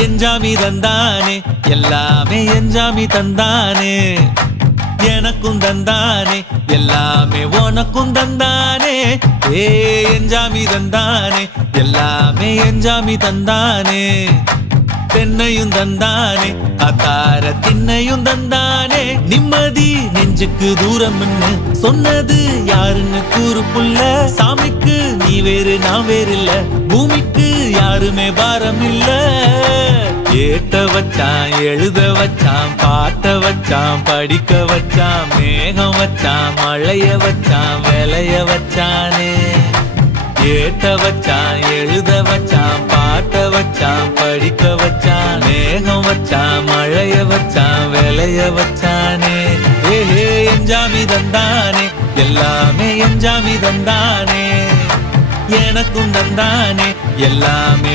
எஞ்சாமி தந்தானே எல்லாமே எஞ்சாமி தந்தானே எனக்கும் தந்தானே எல்லாமே உனக்கும் தந்தானே ஏ எஞ்சாமி தந்தானே எல்லாமே எஞ்சாமி தந்தானே தென்னையும் தந்தானே அத்தார திண்ணையும் தந்தானே நிம்மதி நெஞ்சுக்கு தூரம்னு சொன்னது யாருன்னு கூறு புள்ள சாமிக்கு நீ வேறு நான் வேறு இல்ல பூமிக்கு யாருமே பாரம் இல்ல ஏட்ட வச்சான் எழுத வச்சான் பாட்ட வச்சான் படிக்க வச்சான் மேகம் வச்சான் மழைய வச்சான் விளைய வச்சானே ஏட்ட வச்சான் எழுத வச்சான் பாட்ட வச்சான் படிக்க வச்சான் மேகம் வச்சான் மழைய வச்சான் விளைய வச்சானே ஏஹே எஞ்சாமி தந்தானே எல்லாமே எஞ்சாமி தந்தானே எனக்கும் தந்தானே எல்லாமே